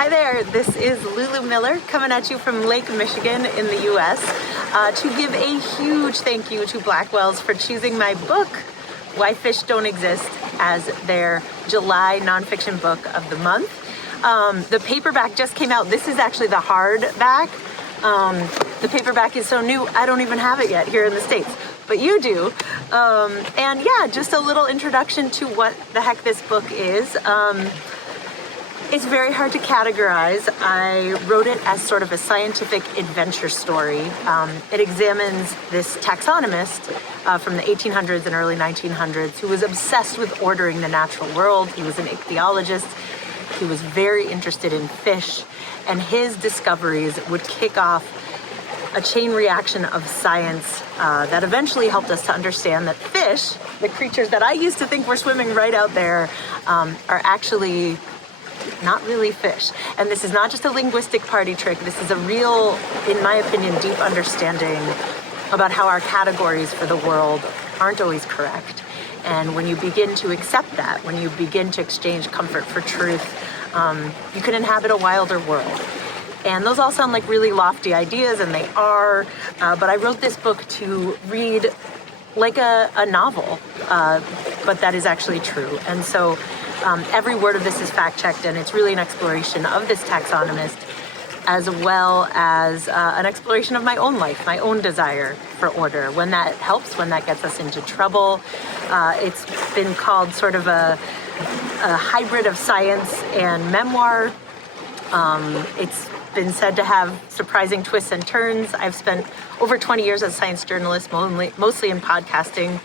Hi there, this is Lulu Miller coming at you from Lake Michigan in the US to give a huge thank you to Blackwells for choosing my book, Why Fish Don't Exist, as their July nonfiction book of the month. The paperback just came out. This is actually the hardback. The paperback is so new, I don't even have it yet here in the States, but you do. And yeah, just a little introduction to what the heck this book is. It's very hard to categorize. I wrote it as sort of a scientific adventure story. It examines this taxonomist from the 1800s and early 1900s who was obsessed with ordering the natural world. He was an ichthyologist. He was very interested in fish, and his discoveries would kick off a chain reaction of science that eventually helped us to understand that fish, the creatures that I used to think were swimming right out there, are actually not really fish. And this is not just a linguistic party trick. This is a real, in my opinion, deep understanding about how our categories for the world aren't always correct. And when you begin to accept that, when you begin to exchange comfort for truth, you can inhabit a wilder world. And those all sound like really lofty ideas, and they are, but I wrote this book to read like a novel, but that is actually true. And so every word of this is fact-checked, and it's really an exploration of this taxonomist, as well as an exploration of my own life, my own desire for order, when that helps, when that gets us into trouble. It's been called sort of a hybrid of science and memoir. It's been said to have surprising twists and turns. I've spent over 20 years as a science journalist, mostly in podcasting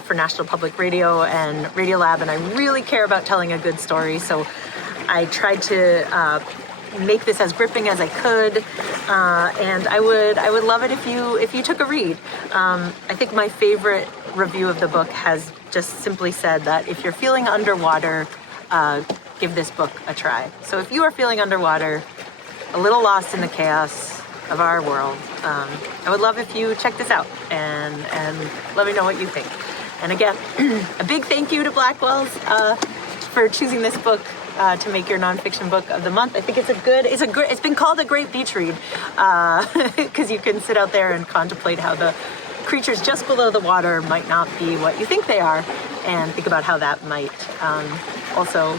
for National Public Radio and Radiolab, and I really care about telling a good story. So I tried to make this as gripping as I could, and I would love it if you took a read. I think my favorite review of the book has just simply said that if you're feeling underwater, give this book a try. So if you are feeling underwater, a little lost in the chaos of our world, I would love if you check this out and let me know what you think. And again, a big thank you to Blackwells for choosing this book to make your nonfiction book of the month. I think it's been called a great beach read because you can sit out there and contemplate how the creatures just below the water might not be what you think they are, and think about how that might also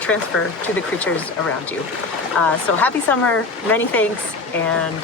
transfer to the creatures around you. So happy summer, many thanks, and